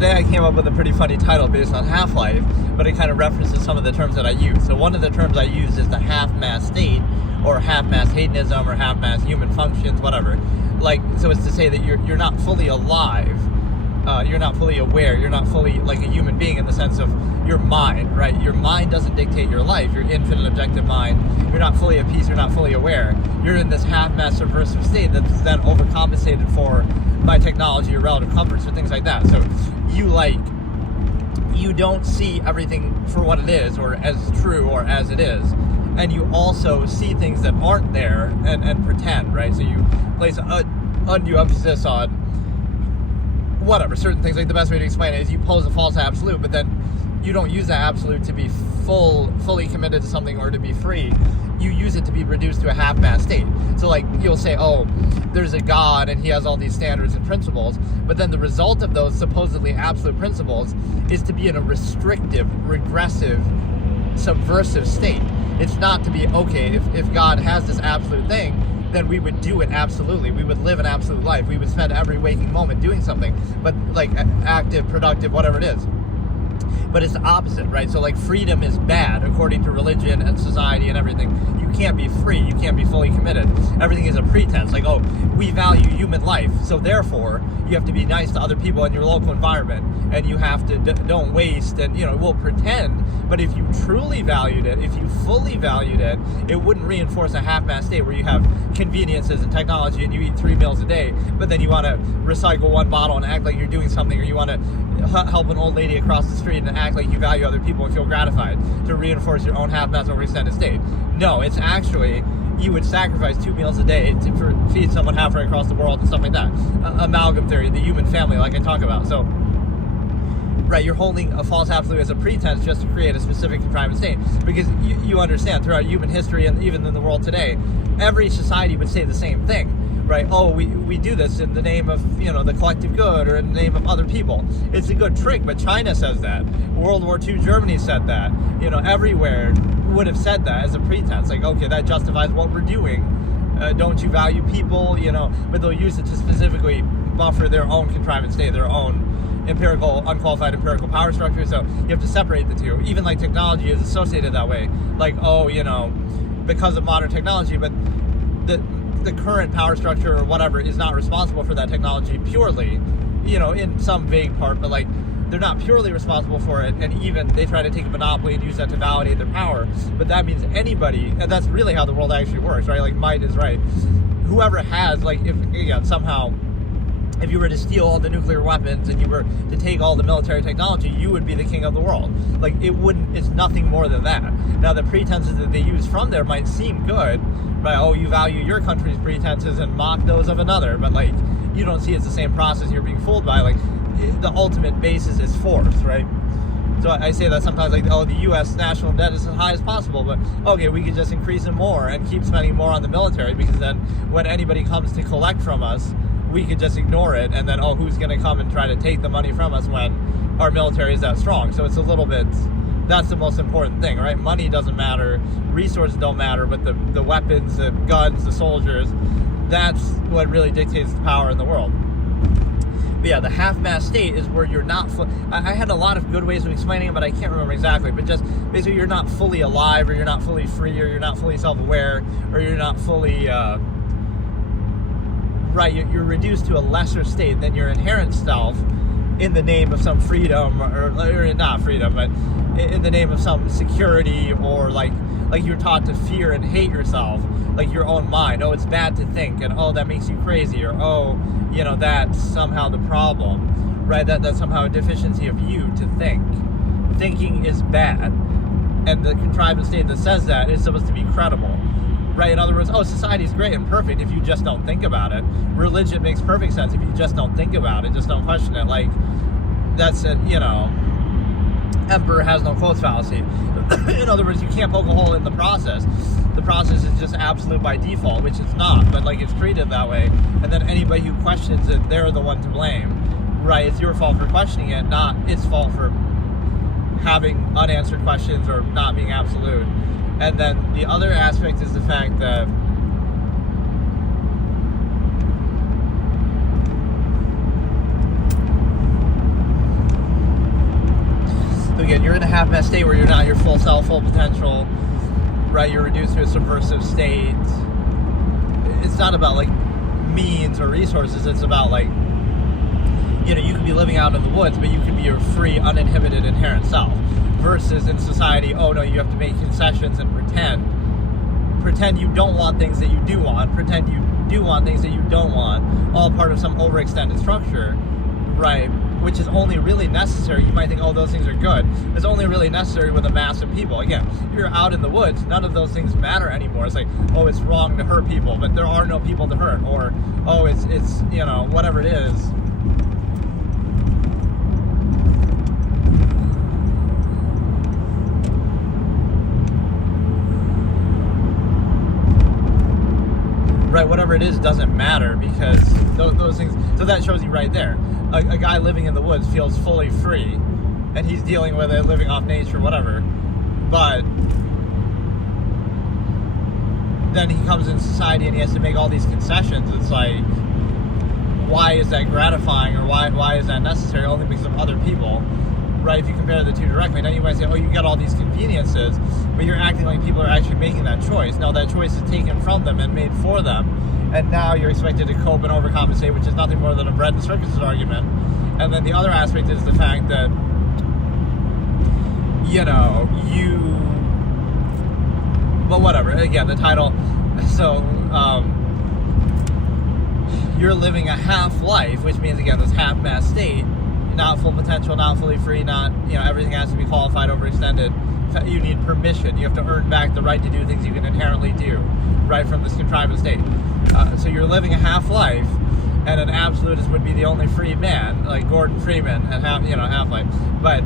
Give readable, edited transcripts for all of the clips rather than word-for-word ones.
today I came up with a pretty funny title based on Half-Life, but it kind of references some of the terms that I use. So one of the terms I use is the half-mast state, or half-mast hedonism, or half-mast human functions, whatever. Like, so it's to say that you're not fully alive, you're not fully aware, you're not fully like a human being in the sense of your mind, right? Your mind doesn't dictate your life, your infinite objective mind. You're not fully at peace, you're not fully aware. You're in this half-mast subversive state that's then overcompensated for by technology or relative comforts or things like that. So you don't see everything for what it is or as true or as it is. And you also see things that aren't there and pretend, right? So you place undue emphasis on whatever, certain things. Like the best way to explain it is you pose a false absolute, but then you don't use that absolute to be fully committed to something or to be free. You use it to be reduced to a half-mast state. So like you'll say, oh, there's a God and he has all these standards and principles, but then the result of those supposedly absolute principles is to be in a restrictive, regressive, subversive state. It's not to be, okay, if God has this absolute thing, then we would do it absolutely. We would live an absolute life. We would spend every waking moment doing something, but like active, productive, whatever it is. But it's the opposite, right? So like freedom is bad according to religion and society and everything. You can't be free. You can't be fully committed. Everything is a pretense. Like, oh, we value human life, so therefore you have to be nice to other people in your local environment, and you have to don't waste, and we'll pretend. But if you truly valued it, if you fully valued it, it wouldn't reinforce a half-mast state where you have conveniences and technology and you eat 3 meals a day, but then you want to recycle one bottle and act like you're doing something, or you want to help an old lady across the street and act like you value other people and feel gratified to reinforce your own half-mast overextended state. No, it's actually you would sacrifice 2 meals a day to feed someone halfway across the world and stuff like that. Amalgam theory, the human family, like I talk about. So, right, you're holding a false absolute as a pretense just to create a specific contrived state. Because you understand, throughout human history and even in the world today, every society would say the same thing. Right? Oh, we do this in the name of, the collective good or in the name of other people. It's a good trick, but China says that. World War II, Germany said that. Everywhere would have said that as a pretense. Like, okay, that justifies what we're doing. Don't you value people? But they'll use it to specifically buffer their own contrivance state, their own unqualified empirical power structure. So you have to separate the two. Even like technology is associated that way. Like, oh, because of modern technology, but the current power structure or whatever is not responsible for that technology purely, in some vague part, but like they're not purely responsible for it, and even they try to take a monopoly and use that to validate their power. But that means anybody, and that's really how the world actually works, right? Like might is right. Whoever has, like, if you were to steal all the nuclear weapons and you were to take all the military technology, you would be the king of the world. Like, it's nothing more than that. Now, the pretenses that they use from there might seem good, right? Oh, you value your country's pretenses and mock those of another, but like, you don't see it's the same process you're being fooled by. Like, the ultimate basis is force, right? So I say that sometimes, like, oh, the U.S. national debt is as high as possible, but okay, we could just increase it more and keep spending more on the military, because then when anybody comes to collect from us, we could just ignore it, and then, oh, who's going to come and try to take the money from us when our military is that strong? So it's a little bit, that's the most important thing, right? Money doesn't matter, resources don't matter, but the weapons, the guns, the soldiers, that's what really dictates the power in the world. But yeah, the half-mast state is where you're not I had a lot of good ways of explaining it, but I can't remember exactly. But just basically, you're not fully alive, or you're not fully free, or you're not fully self-aware, or you're not fully right, you're reduced to a lesser state than your inherent self in the name of some freedom, or not freedom, but in the name of some security, or like you're taught to fear and hate yourself, like your own mind. Oh, it's bad to think, and oh, that makes you crazy, or oh, that's somehow the problem, right? That's somehow a deficiency of you to think. Thinking is bad, and the contrived state that says that is supposed to be credible. Right? In other words, oh, society is great and perfect if you just don't think about it. Religion makes perfect sense if you just don't think about it, just don't question it. Like, that's it, emperor has no clothes fallacy. In other words, you can't poke a hole in the process. The process is just absolute by default, which it's not, but like it's treated that way. And then anybody who questions it, they're the one to blame. Right? It's your fault for questioning it, not its fault for having unanswered questions or not being absolute. And then the other aspect is the fact that again, you're in a half-mast state where you're not your full self, full potential, right? You're reduced to a subversive state. It's not about like means or resources. It's about like, you know, you could be living out in the woods, but you could be your free, uninhibited, inherent self. Versus in society, oh no, you have to make concessions and pretend you don't want things that you do want, pretend you do want things that you don't want, all part of some overextended structure, right? Which is only really necessary. You might think, oh, those things are good. It's only really necessary with a mass of people. Again, you're out in the woods, none of those things matter anymore. It's like, oh, it's wrong to hurt people, but there are no people to hurt. Or, oh, it's you know, whatever it is. Right, whatever it is doesn't matter because those things. So that shows you right there. A guy living in the woods feels fully free, and he's dealing with it, living off nature, whatever. But then he comes in society and he has to make all these concessions. It's like, why is that gratifying, or why is that necessary? Only because of other people, right? If you compare the two directly, now you might say, oh, you got all these conveniences, but you're acting like people are actually making that choice. Now that choice is taken from them and made for them, and now you're expected to cope and overcompensate, which is nothing more than a bread and circuses argument. And then the other aspect is the fact that, you know, but whatever, again, the title, so, you're living a half life, which means, again, this half-mast state, not full potential, not fully free, not, you know, everything has to be qualified, overextended. You need permission. You have to earn back the right to do things you can inherently do, right, from this contrived state. So you're living a half-life, and an absolutist would be the only free man, like Gordon Freeman at Half-Life. But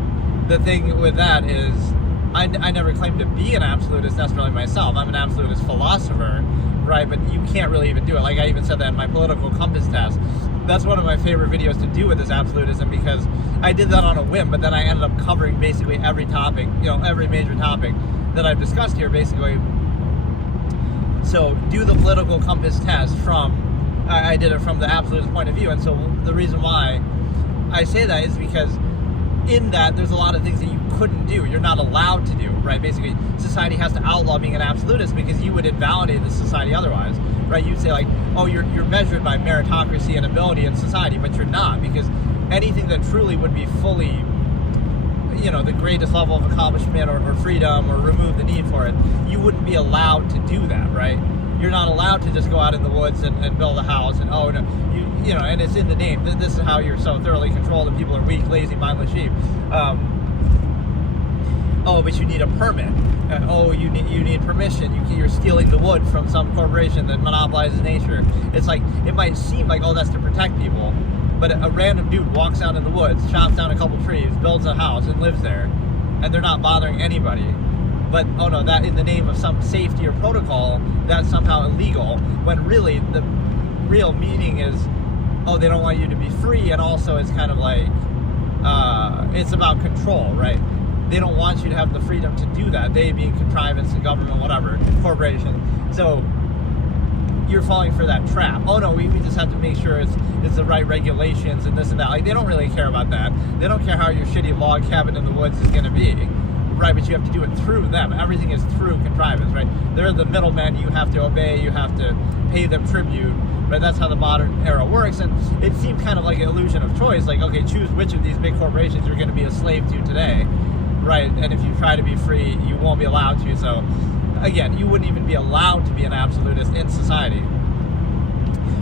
the thing with that is, I never claimed to be an absolutist necessarily myself. I'm an absolutist philosopher, right? But you can't really even do it. Like I even said that in my political compass test. That's one of my favorite videos to do with this absolutism, because I did that on a whim, but then I ended up covering basically every topic, you know, every major topic that I've discussed here, basically. So do the political compass test I did it from the absolutist point of view. And so the reason why I say that is because in that there's a lot of things that you couldn't do, you're not allowed to do, right? Basically, society has to outlaw being an absolutist because you would invalidate the society otherwise, right? You'd say like, oh, you're measured by meritocracy and ability in society, but you're not, because anything that truly would be fully, you know, the greatest level of accomplishment or freedom or remove the need for it, you wouldn't be allowed to do that, right? You're not allowed to just go out in the woods and build a house and, oh, no, you know, and it's in the name. This is how you're so thoroughly controlled and people are weak, lazy, mindless sheep. Oh, but you need a permit. Oh, you need permission. You're stealing the wood from some corporation that monopolizes nature. It's like, it might seem like, oh, that's to protect people, but a random dude walks out in the woods, chops down a couple trees, builds a house, and lives there, and they're not bothering anybody. But, oh no, that in the name of some safety or protocol, that's somehow illegal, when really the real meaning is, oh, they don't want you to be free, and also it's kind of like, it's about control, right? They don't want you to have the freedom to do that. They being contrivance, the government, whatever, corporation. So you're falling for that trap. Oh no, we just have to make sure it's the right regulations and this and that. Like, they don't really care about that. They don't care how your shitty log cabin in the woods is going to be, right? But you have to do it through them. Everything is through contrivance, right? They're the middlemen you have to obey. You have to pay them tribute, right? That's how the modern era works. And it seemed kind of like an illusion of choice. Like, okay, choose which of these big corporations you're going to be a slave to today, right? And if you try to be free, you won't be allowed to. So again, you wouldn't even be allowed to be an absolutist in society,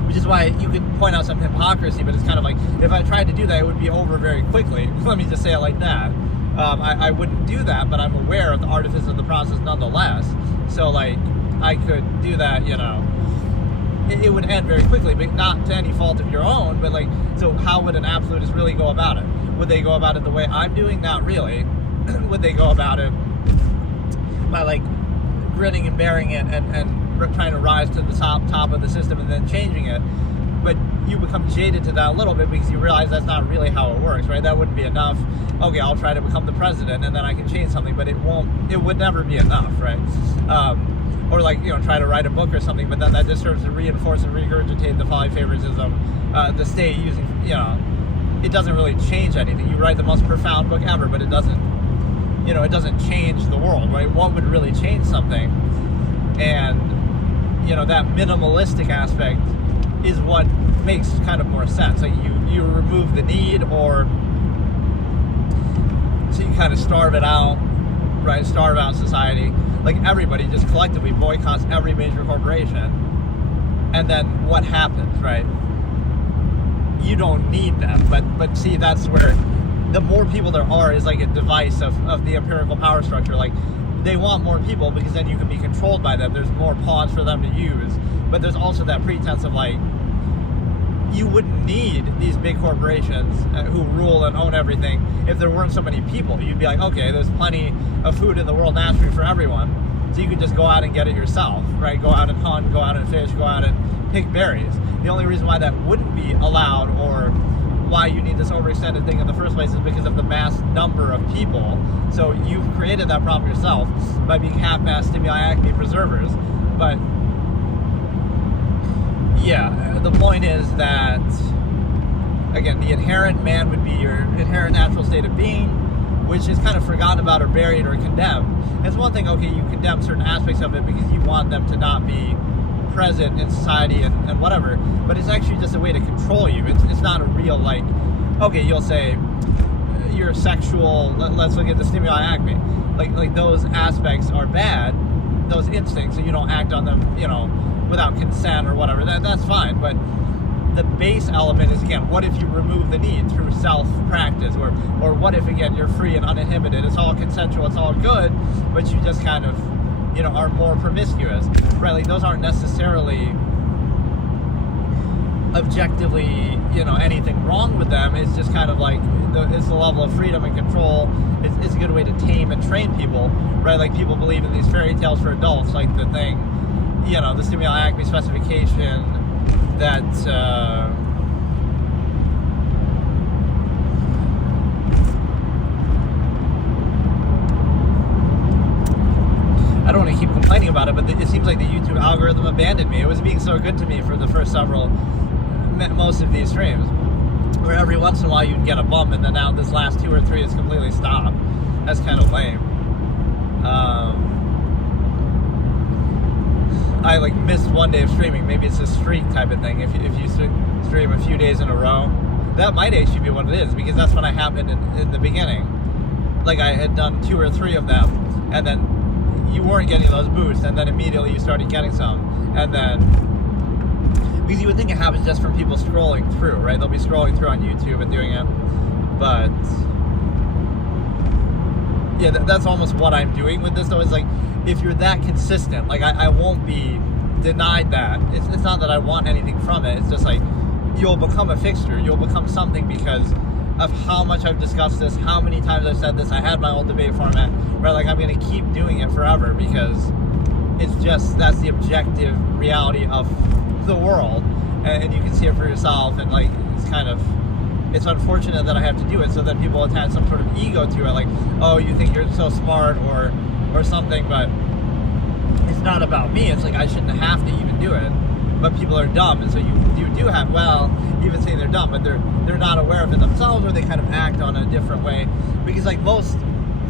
which is why you could point out some hypocrisy, but it's kind of like, if I tried to do that, it would be over very quickly. Let me just say it like that. I wouldn't do that, but I'm aware of the artifice of the process nonetheless. So like, I could do that, you know, it would end very quickly, but not to any fault of your own. But like, so how would an absolutist really go about it? Would they go about it the way I'm doing? Not really. Would they go about it by like grinning and bearing it and trying to rise to the top of the system and then changing it? But you become jaded to that a little bit because you realize that's not really how it works, right? That wouldn't be enough. Okay, I'll try to become the president and then I can change something, but it would never be enough, right? Or like, you know, try to write a book or something, but then that just serves to reinforce and regurgitate the polyfavoritism, the state using, you know, it doesn't really change anything. You write the most profound book ever, but it doesn't it doesn't change the world, right? What would really change something? And that minimalistic aspect is what makes kind of more sense. Like you remove the need, or so you kind of starve it out, right? Starve out society. Like everybody just collectively boycotts every major corporation, and then what happens, right? You don't need them, but see, that's where the more people there are is like a device of the empirical power structure. Like they want more people because then you can be controlled by them. There's more pawns for them to use, but there's also that pretense of like, you wouldn't need these big corporations who rule and own everything if there weren't so many people. You'd be like, okay, there's plenty of food in the world naturally for everyone, so you could just go out and get it yourself, right? Go out and hunt, go out and fish, go out and pick berries. The only reason why that wouldn't be allowed, or why you need this overextended thing in the first place, is because of the mass number of people. So you've created that problem yourself by being half-mast stimuli acme preservers. But yeah, the point is that, again, the inherent man would be your inherent natural state of being, which is kind of forgotten about or buried or condemned. And it's one thing, okay, you condemn certain aspects of it because you want them to not be present in society and whatever, but it's actually just a way to control you. It's not a real, like, okay, you'll say you're sexual, let's look at the stimuli acme. Like those aspects are bad, those instincts, and you don't act on them, without consent or whatever, that's fine. But the base element is, again, what if you remove the need through self-practice, or what if, again, you're free and uninhibited, it's all consensual, it's all good, but you just kind of, are more promiscuous, right? Like those aren't necessarily objectively, anything wrong with them. It's just kind of like, it's the level of freedom and control. It's a good way to tame and train people, right? Like people believe in these fairy tales for adults, like the thing, the stimuli acme specification that I don't want to keep complaining about it, but it seems like the YouTube algorithm abandoned me. It was being so good to me for the first most of these streams, where every once in a while you'd get a bump, and then now this last 2 or 3 is completely stopped. That's kind of lame. I missed one day of streaming. Maybe it's a streak type of thing. If you stream a few days in a row, that might actually be what it is, because that's when I happened in the beginning. Like I had done 2 or 3 of them, and then you weren't getting those boosts, and then immediately you started getting some, and then, because you would think it happens just from people scrolling through, right? They'll be scrolling through on YouTube and doing it, but yeah, that's almost what I'm doing with this, though. It's like, if you're that consistent, like I won't be denied that. It's not that I want anything from it, it's just like, you'll become a fixture, you'll become something because of how much I've discussed this, how many times I've said this. I had my old debate format, right? Like I'm going to keep doing it forever, because it's just, that's the objective reality of the world, and you can see it for yourself. And like, it's unfortunate that I have to do it, so that people attach some sort of ego to it, like, oh, you think you're so smart or something, but it's not about me. It's like, I shouldn't have to even do it, but people are dumb, and so you do have, well, even saying they're dumb, but they're not aware of it themselves, or they kind of act on a different way, because like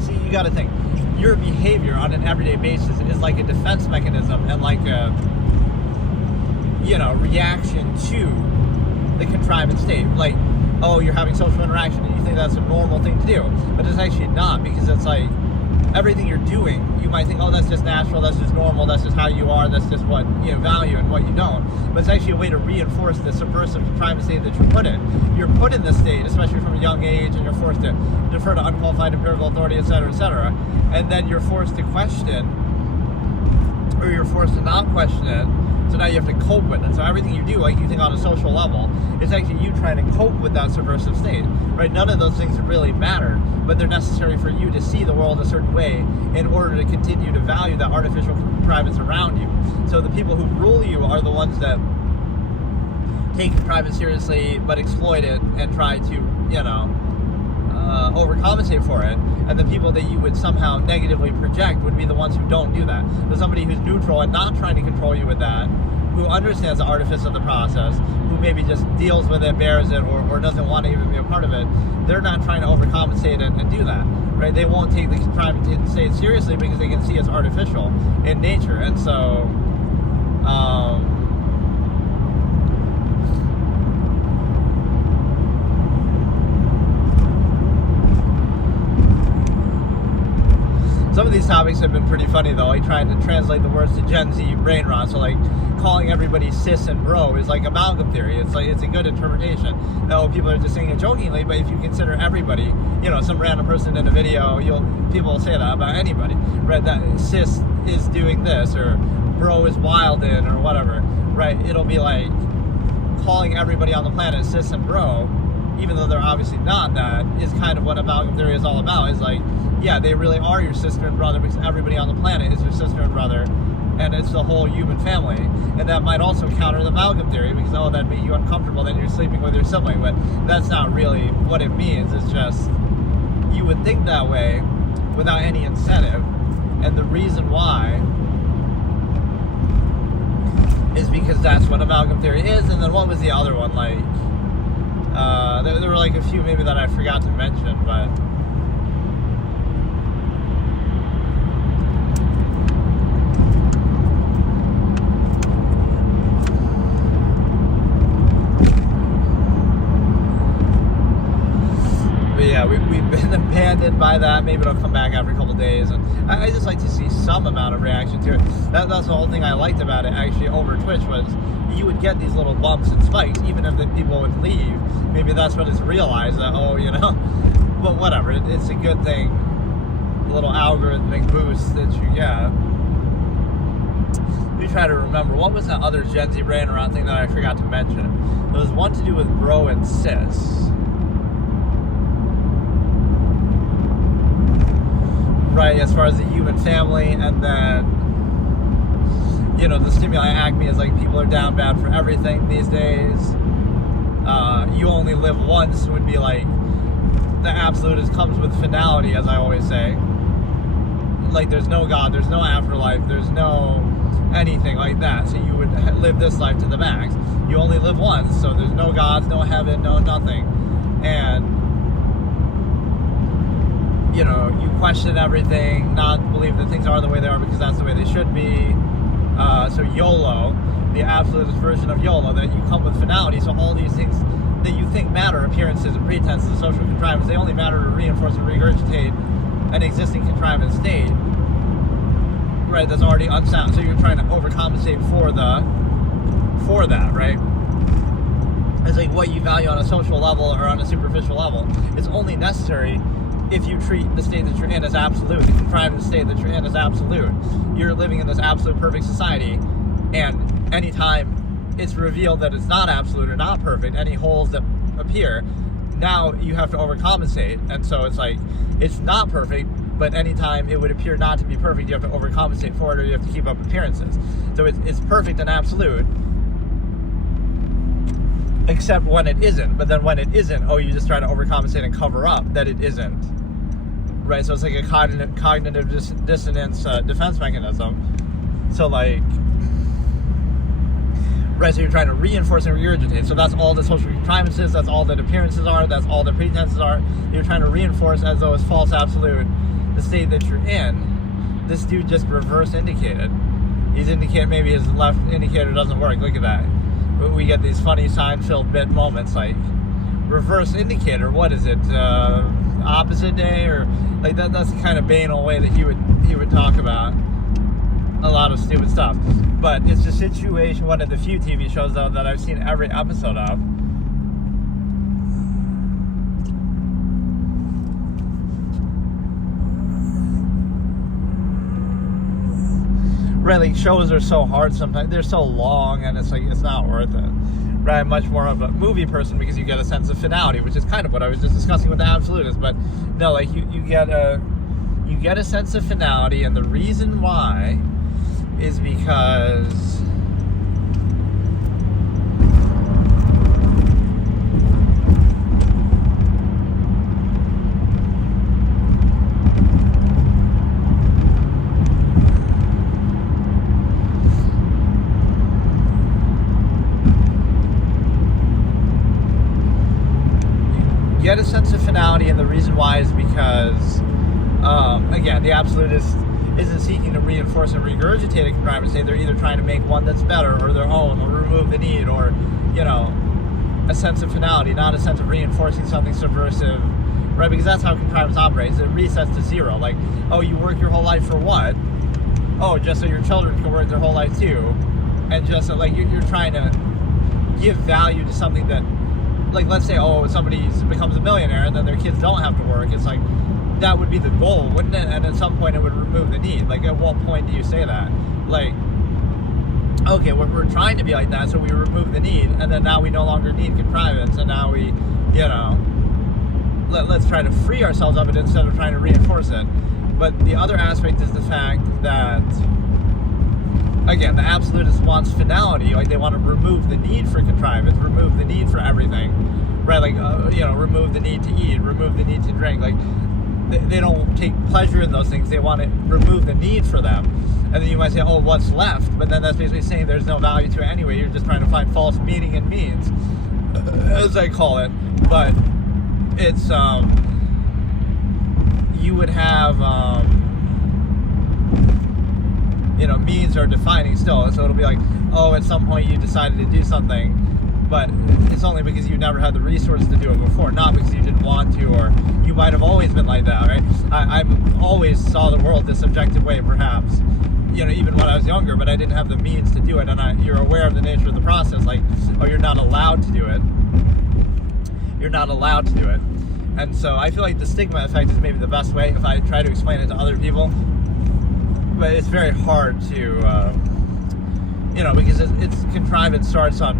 see, you got to think, your behavior on an everyday basis is like a defense mechanism, and like a reaction to the contrived state. Like, oh, you're having social interaction and you think that's a normal thing to do, but it's actually not, because it's like, everything you're doing, you might think, oh, that's just natural, that's just normal, that's just how you are, that's just what you value and what you don't. But it's actually a way to reinforce the subversive private state that you're put in. You're put in this state, especially from a young age, and you're forced to defer to unqualified empirical authority, etc., etc. And then you're forced to question, or you're forced to not question it. So now you have to cope with it. So everything you do, like you think on a social level, it's actually you trying to cope with that subversive state, right? None of those things really matter, but they're necessary for you to see the world a certain way in order to continue to value that artificial contrivance around you. So the people who rule you are the ones that take contrivance seriously, but exploit it and try to, overcompensate for it. And the people that you would somehow negatively project would be the ones who don't do that. So somebody who's neutral and not trying to control you with that, who understands the artifice of the process, who maybe just deals with it, bears it, or doesn't want to even be a part of it, they're not trying to overcompensate and do that, right? They won't take the contrivance and say it seriously because they can see it's artificial in nature. And so, some of these topics have been pretty funny though, like trying to translate the words to Gen Z brain rot. So like calling everybody sis and bro is like amalgam theory. It's like, it's a good interpretation. No, people are just saying it jokingly, but if you consider everybody, you know, some random person in a video, people will say that about anybody, right? That sis is doing this, or bro is wild in, or whatever, right? It'll be like calling everybody on the planet sis and bro, even though they're obviously not that, is kind of what amalgam theory is all about. Is like, yeah, they really are your sister and brother because everybody on the planet is your sister and brother, and it's the whole human family. And that might also counter the amalgam theory because, oh, that'd make you uncomfortable, then you're sleeping with your sibling. But that's not really what it means. It's just, you would think that way without any incentive. And the reason why is because that's what amalgam theory is. And then what was the other one? Like, there were like a few maybe that I forgot to mention, but... yeah, we've been abandoned by that. Maybe it'll come back after a couple days, and I just like to see some amount of reaction to it. That's the whole thing I liked about it actually over Twitch, was you would get these little bumps and spikes, even if the people would leave. Maybe that's what it's realized, that, oh, you know, but whatever, it's a good thing, a little algorithmic boost that you get. Let me try to remember, what was that other Gen Z brain around thing that I forgot to mention? There was one to do with bro and sis. Right, as far as the human family, and then, you know, the stimuli acme is like people are down bad for everything these days. You only live once would be like, the absolutist comes with finality, as I always say. Like, there's no God, there's no afterlife, there's no anything like that. So you would live this life to the max. You only live once, so there's no gods, no heaven, no nothing. And, you know, you question everything, not believe that things are the way they are because that's the way they should be. So YOLO, the absolutist version of YOLO, that you come with finality. So all these things that you think matter, appearances and pretenses, social contrivance, they only matter to reinforce and regurgitate an existing contrivance state, right, that's already unsound. So you're trying to overcompensate for that, right? It's like what you value on a social level or on a superficial level. It's only necessary if you treat the state that you're in as absolute, the contrivance state that you're in as absolute. You're living in this absolute perfect society, and anytime it's revealed that it's not absolute or not perfect, any holes that appear, now you have to overcompensate. And so it's like, it's not perfect, but anytime it would appear not to be perfect, you have to overcompensate for it, or you have to keep up appearances. So it's perfect and absolute, except when it isn't. But then when it isn't, oh, you just try to overcompensate and cover up that it isn't. Right, so it's like a cognitive dissonance defense mechanism. So like, right, so you're trying to reinforce and regurgitate. So that's all the social contrivances, that's all that appearances are, that's all the pretenses are. You're trying to reinforce as though it's false absolute the state that you're in. This dude just reverse indicated. He's indicated, maybe his left indicator doesn't work. Look at that. We get these funny Seinfeld bit moments like reverse indicator. What is it? Opposite day, or like that? That's the kind of banal way that he would talk about a lot of stupid stuff. But it's a situation. One of the few TV shows though that I've seen every episode of. Right, like shows are so hard sometimes. They're so long, and it's like it's not worth it. Right, I'm much more of a movie person because you get a sense of finality, which is kind of what I was just discussing with the Absolutist. But no, like you get a sense of finality, and the reason why is because get a sense of finality, and the reason why is because Again, the absolutist isn't seeking to reinforce and regurgitate a contrivance state. They're either trying to make one that's better, or their own, or remove the need, or, you know, a sense of finality, not a sense of reinforcing something subversive, right? Because that's how contrivance operates. It resets to zero. Like, oh, you work your whole life for what? Oh, just so your children can work their whole life too. And just so, like, you're trying to give value to something that, like, let's say, oh, somebody becomes a millionaire and then their kids don't have to work. It's like, that would be the goal, wouldn't it? And at some point it would remove the need. Like, at what point do you say that? Like, okay, we're trying to be like that, so we remove the need, and then now we no longer need contrivance, and now we, you know, let's try to free ourselves of it instead of trying to reinforce it. But the other aspect is the fact that, again, the absolutist wants finality. Like, they want to remove the need for contrivance, remove the need for everything, right? Like, you know, remove the need to eat, remove the need to drink. Like, they don't take pleasure in those things. They want to remove the need for them. And then you might say, oh, what's left? But then that's basically saying there's no value to it anyway. You're just trying to find false meaning and means, as I call it. But it's, you would have, you know, means are defining still. So it'll be like, oh, at some point you decided to do something, but it's only because you never had the resources to do it before, not because you didn't want to, or you might have always been like that, right? I always saw the world this objective way, perhaps, you know, even when I was younger, but I didn't have the means to do it. And you're aware of the nature of the process, like, oh, you're not allowed to do it. You're not allowed to do it. And so I feel like the stigma effect is maybe the best way if I try to explain it to other people. But it's very hard to, you know, because it's contrivance starts on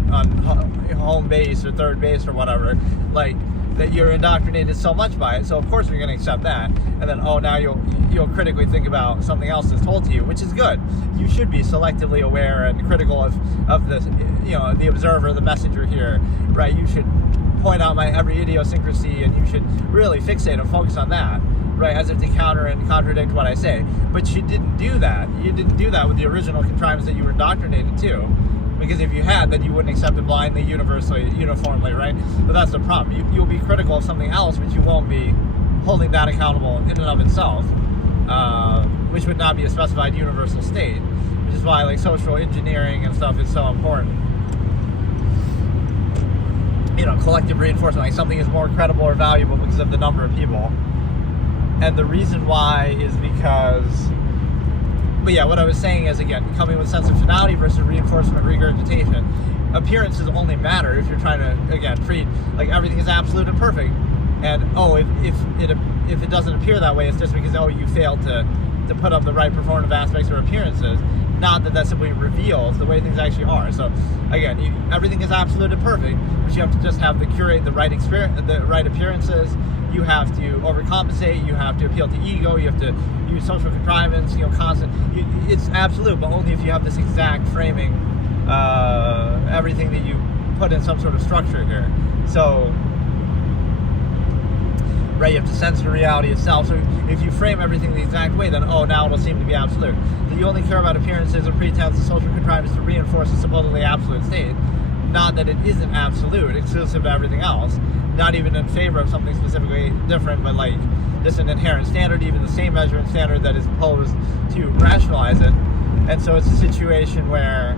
home base or third base or whatever, like, that you're indoctrinated so much by it, so of course you're going to accept that, and then, oh, now you'll critically think about something else that's told to you, which is good. You should be selectively aware and critical of the, you know, the observer, the messenger here, right? You should point out my every idiosyncrasy, and you should really fixate and focus on that, right, as if to counter and contradict what I say. But you didn't do that. You didn't do that with the original contrivance that you were indoctrinated to. Because if you had, then you wouldn't accept it blindly, universally, uniformly, right? But that's the problem. You'll be critical of something else, but you won't be holding that accountable in and of itself, which would not be a specified universal state, which is why, like, social engineering and stuff is so important. You know, collective reinforcement, like something is more credible or valuable because of the number of people. And the reason why is because, but yeah, what I was saying is, again, coming with a sense of finality versus reinforcement, regurgitation. Appearances only matter if you're trying to, again, treat, like, everything is absolute and perfect. And, oh, if it doesn't appear that way, it's just because, oh, you failed to put up the right performative aspects or appearances. Not that simply reveals the way things actually are. So, again, everything is absolute and perfect, but you have to just have to curate the right experience, the right appearances. You have to overcompensate. You have to appeal to ego. You have to use social contrivance. You know, it's absolute, but only if you have this exact framing. Everything that you put in some sort of structure here. So, right, you have to censor reality itself. So if you frame everything the exact way, then, oh, now it'll seem to be absolute. So you only care about appearances or pretense and social contrivance to reinforce a supposedly absolute state. Not that it isn't absolute, exclusive to everything else. Not even in favor of something specifically different, but like just an inherent standard, even the same measurement standard that is imposed to rationalize it. And so it's a situation where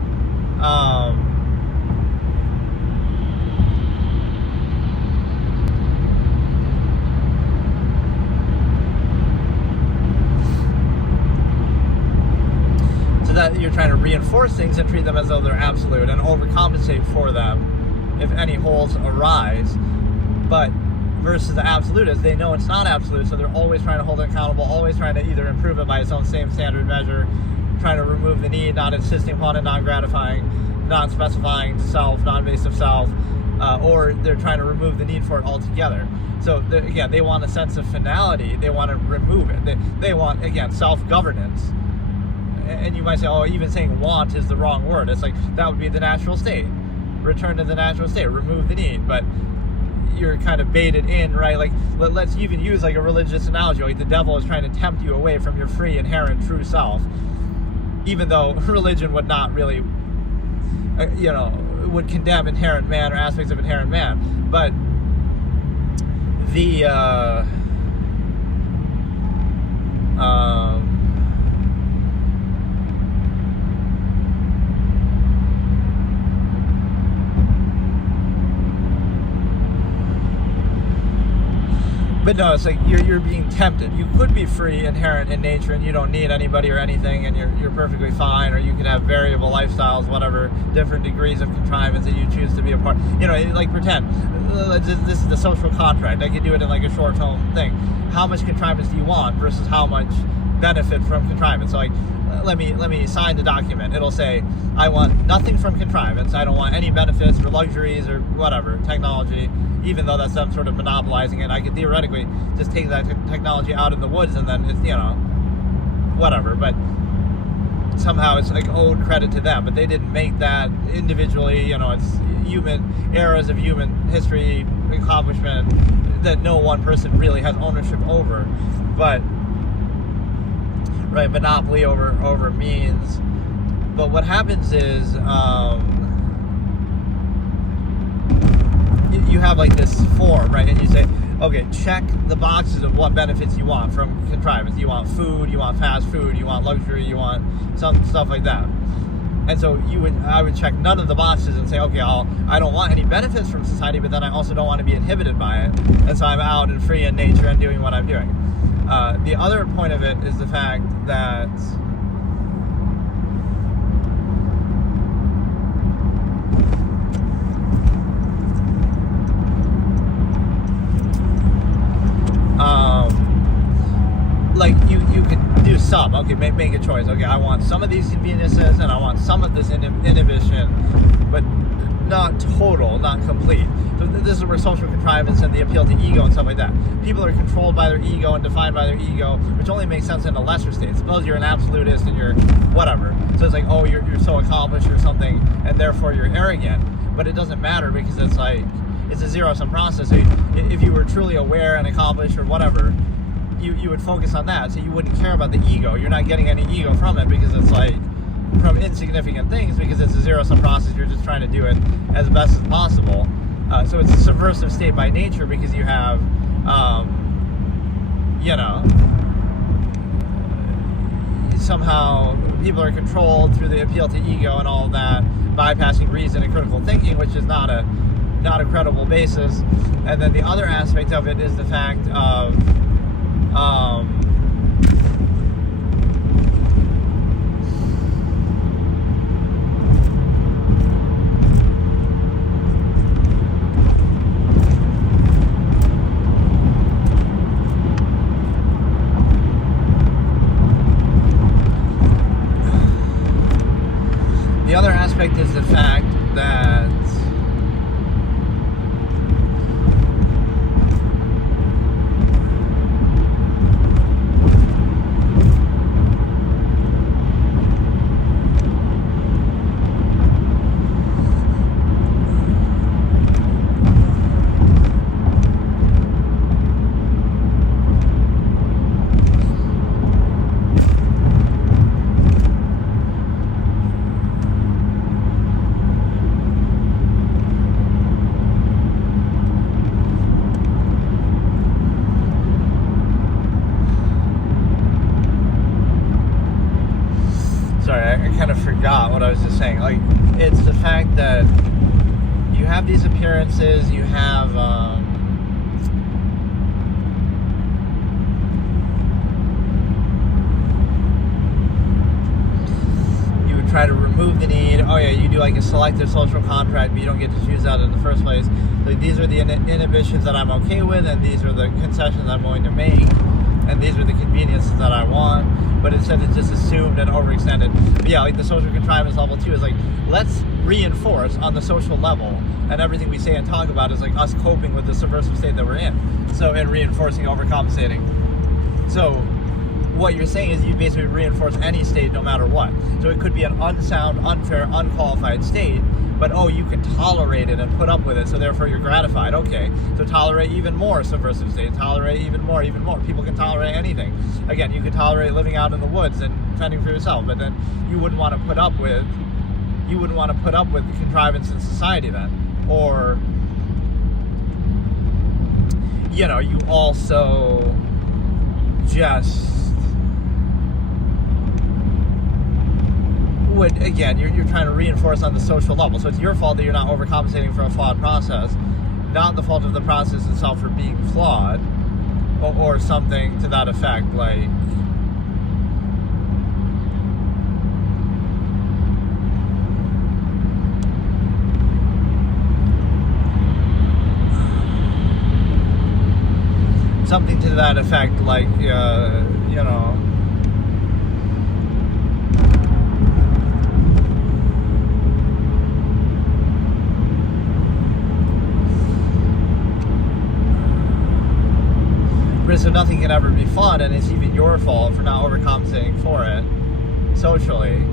that you're trying to reinforce things and treat them as though they're absolute and overcompensate for them if any holes arise. But versus the absolutists, they know it's not absolute, so they're always trying to hold it accountable, always trying to either improve it by its own same standard measure, trying to remove the need, not insisting upon it, not gratifying, not specifying self, non-invasive self, or they're trying to remove the need for it altogether. So again, they want a sense of finality, they want to remove it. They want, again, self-governance. And you might say, oh, even saying want is the wrong word. It's like, that would be the natural state. Return to the natural state, remove the need. But you're kind of baited in, right? Like, let's even use like a religious analogy. Like, the devil is trying to tempt you away from your free, inherent, true self. Even though religion would not really, you know, would condemn inherent man or aspects of inherent man. But But no, it's like you're being tempted. You could be free, inherent in nature, and you don't need anybody or anything, and you're perfectly fine. Or you could have variable lifestyles, whatever, different degrees of contrivance that you choose to be a part. Like pretend this is the social contract. I could do it in like a short film thing. How much contrivance do you want versus how much benefit from contrivance? So like, let me sign the document. It'll say I want nothing from contrivance. I don't want any benefits or luxuries or whatever technology. Even though that's them sort of monopolizing it, I could theoretically just take that technology out in the woods and then it's, whatever. But somehow it's like owed credit to them. But they didn't make that individually. It's human eras of human history accomplishment that no one person really has ownership over. But right, monopoly over means. But what happens is you have like this form, right? And you say, okay, check the boxes of what benefits you want from contrivance. You want food, you want fast food, you want luxury, you want some stuff like that. And so I would check none of the boxes and say, okay, I don't want any benefits from society, but then I also don't want to be inhibited by it. And so I'm out and free in nature and doing what I'm doing. The other point of it is the fact that like you could do some, okay, make a choice. Okay, I want some of these conveniences and I want some of this inhibition, but not total, not complete. So this is where social contrivance and the appeal to ego and stuff like that. People are controlled by their ego and defined by their ego, which only makes sense in a lesser state. Suppose you're an absolutist and you're whatever. So it's like, oh, you're so accomplished or something, and therefore you're arrogant. But it doesn't matter because it's like, it's a zero-sum process. So if you were truly aware and accomplished or whatever, you would focus on that. So you wouldn't care about the ego. You're not getting any ego from it because it's like from insignificant things, because it's a zero-sum process. You're just trying to do it as best as possible. So it's a subversive state by nature because you have, somehow people are controlled through the appeal to ego and all of that, bypassing reason and critical thinking, which is not a credible basis. And then the other aspect of it is the fact of the other aspect is the fact that what I was just saying. Like, it's the fact that you have these appearances, you have you would try to remove the need. Oh yeah, you do like a selective social contract, but you don't get to choose that in the first place. Like, these are the inhibitions that I'm okay with, and these are the concessions I'm willing to make, and these are the conveniences that I want. But instead it's just assumed and overextended. But yeah, like the social contrivance level 2 is like, let's reinforce on the social level, and everything we say and talk about is like us coping with the subversive state that we're in. So, and reinforcing, overcompensating. So what you're saying is you basically reinforce any state no matter what. So it could be an unsound, unfair, unqualified state, but oh, you can tolerate it and put up with it, so therefore you're gratified. Okay, so tolerate even more subversive states, tolerate even more. People can tolerate anything. Again, you could tolerate living out in the woods and fending for yourself, but then you wouldn't want to put up with contrivance in society then. Or, you also just would, again, you're trying to reinforce on the social level. So it's your fault that you're not overcompensating for a flawed process, not the fault of the process itself for being flawed. or something to that effect, like. Something to that effect, like, you know. So nothing can ever be fun, and it's even your fault for not overcompensating for it socially.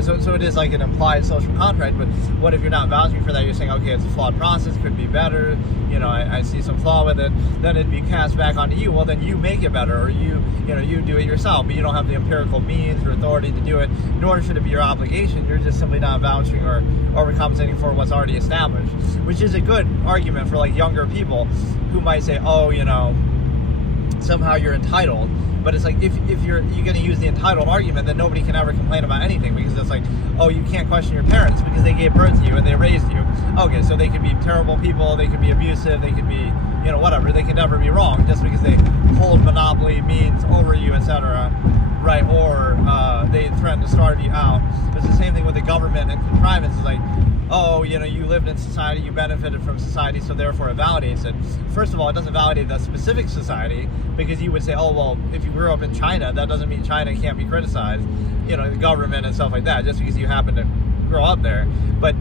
So it is like an implied social contract, but what if you're not vouching for that? You're saying, okay, it's a flawed process, could be better, you know, I see some flaw with it, then it'd be cast back onto you. Well, then you make it better, or you do it yourself, but you don't have the empirical means or authority to do it, nor should it be your obligation. You're just simply not vouching or overcompensating for what's already established, which is a good argument for like younger people who might say, oh, you know, somehow you're entitled. But it's like, if you're going to use the entitled argument, then nobody can ever complain about anything, because it's like, oh, you can't question your parents because they gave birth to you and they raised you. Okay, so they could be terrible people, they could be abusive, they could be, you know, whatever. They can never be wrong just because they hold monopoly means over you, etc. Right? Or they threaten to starve you out. It's the same thing with the government and contrivance. It's like, oh, you know, you lived in society, you benefited from society, so therefore it validates it. First of all, it doesn't validate that specific society, because you would say, oh, well, if you grew up in China, that doesn't mean China can't be criticized, you know, the government and stuff like that, just because you happen to grow up there. But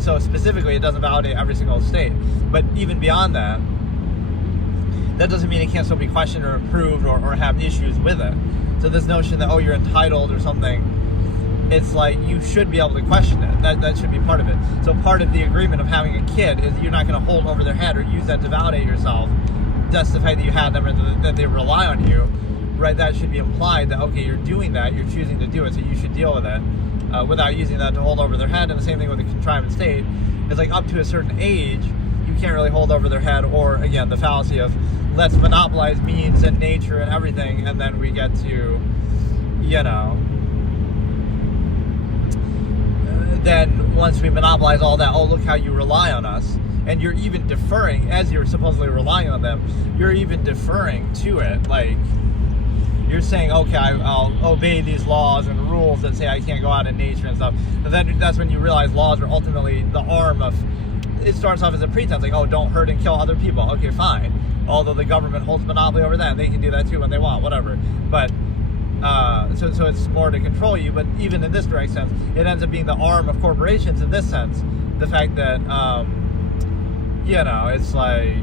so specifically, it doesn't validate every single state. But even beyond that, that doesn't mean it can't still be questioned or improved or have issues with it. So this notion that, oh, you're entitled or something, it's like, you should be able to question it. That should be part of it. So part of the agreement of having a kid is you're not going to hold over their head or use that to validate yourself. That's the fact that you had them and that they rely on you, right? That should be implied that, okay, you're doing that, you're choosing to do it, so you should deal with it without using that to hold over their head. And the same thing with the contrivance state. It's like, up to a certain age, you can't really hold over their head, or again, the fallacy of let's monopolize means and nature and everything, and then we get to, you know, then once we monopolize all that, oh, look how you rely on us. And you're even deferring, as you're supposedly relying on them, you're even deferring to it. Like, you're saying, okay, I'll obey these laws and rules that say I can't go out in nature and stuff. But then that's when you realize laws are ultimately the arm of, it starts off as a pretense, like, oh, don't hurt and kill other people. Okay, fine. Although the government holds monopoly over that, they can do that too when they want, whatever. But so it's more to control you. But even in this direct sense, it ends up being the arm of corporations in this sense. The fact that, you know, it's like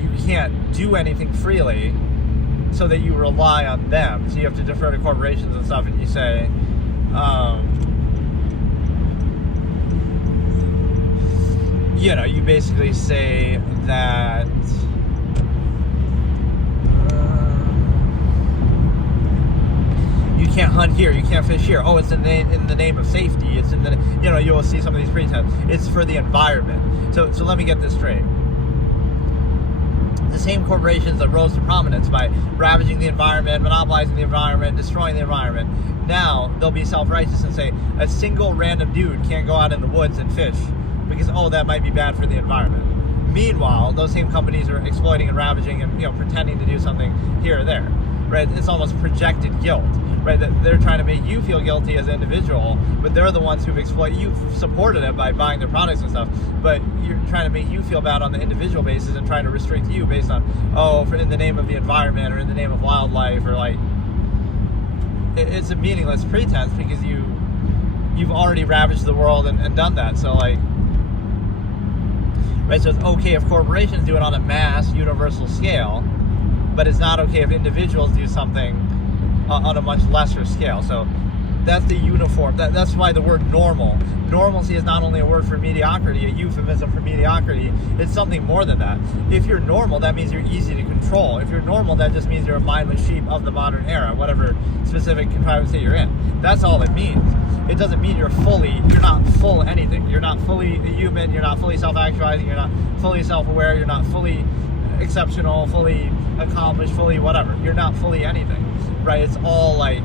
you can't do anything freely, so that you rely on them. So you have to defer to corporations and stuff, and you say, you know, you basically say that you can't hunt here, you can't fish here. Oh, it's in the name of safety. It's in the, you know, you'll see some of these pretense. It's for the environment. So let me get this straight. The same corporations that rose to prominence by ravaging the environment, monopolizing the environment, destroying the environment, now they'll be self-righteous and say a single random dude can't go out in the woods and fish because, oh, that might be bad for the environment. Meanwhile, those same companies are exploiting and ravaging and, you know, pretending to do something here or there, right? It's almost projected guilt, right? That they're trying to make you feel guilty as an individual, but they're the ones who've exploited. You've supported it by buying their products and stuff, but you're trying to make you feel bad on the individual basis and trying to restrict you based on, oh, in the name of the environment or in the name of wildlife, or like, it's a meaningless pretense because you've already ravaged the world and done that. So like, right? So it's okay if corporations do it on a mass, universal scale, but it's not okay if individuals do something on a much lesser scale. So that's the uniform. That's why the word normal. Normalcy is not only a word for mediocrity, a euphemism for mediocrity. It's something more than that. If you're normal, that means you're easy to control. If you're normal, that just means you're a mindless sheep of the modern era, whatever specific contrivance that you're in. That's all it means. It doesn't mean you're not full anything. You're not fully a human. You're not fully self-actualizing. You're not fully self-aware. You're not fully exceptional, fully accomplished, fully whatever. You're not fully anything, right? It's all like,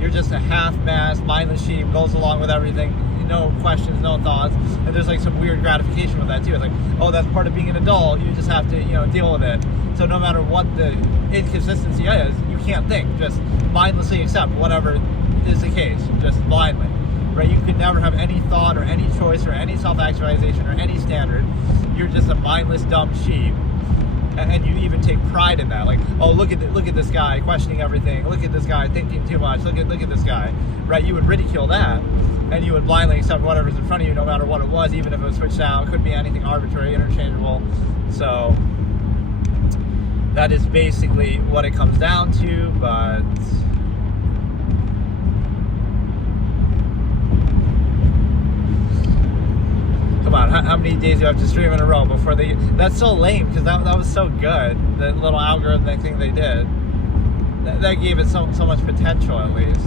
you're just a half-mast, mindless sheep, goes along with everything, no questions, no thoughts, and there's like some weird gratification with that too. It's like, oh, that's part of being an adult. You just have to, deal with it. So no matter what the inconsistency is, you can't think. Just mindlessly accept whatever is the case, just blindly, right? You could never have any thought or any choice or any self-actualization or any standard. You're just a mindless, dumb sheep. And you even take pride in that, like, oh, look at this guy questioning everything. Look at this guy thinking too much. Look at this guy, right? You would ridicule that, and you would blindly accept whatever's in front of you, no matter what it was, even if it was switched out. It could be anything arbitrary, interchangeable. So that is basically what it comes down to. But come on, how many days do you have to stream in a row before they... That's so lame, because that was so good. The little algorithmic thing they did. That gave it so much potential, at least.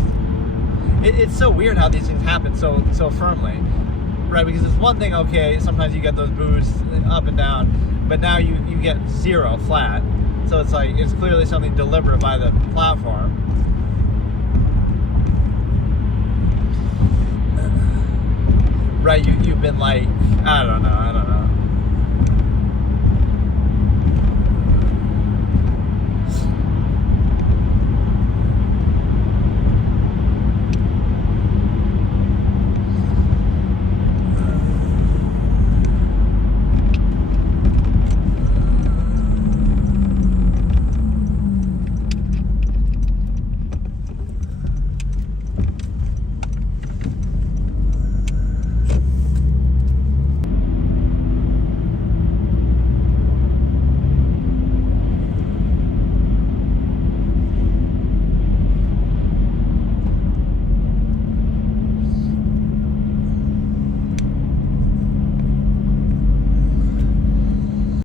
It's so weird how these things happen so firmly. Right, because it's one thing, okay, sometimes you get those boosts up and down, but now you get zero, flat. So it's like, it's clearly something deliberate by the platform. Right, you've been like, I don't know.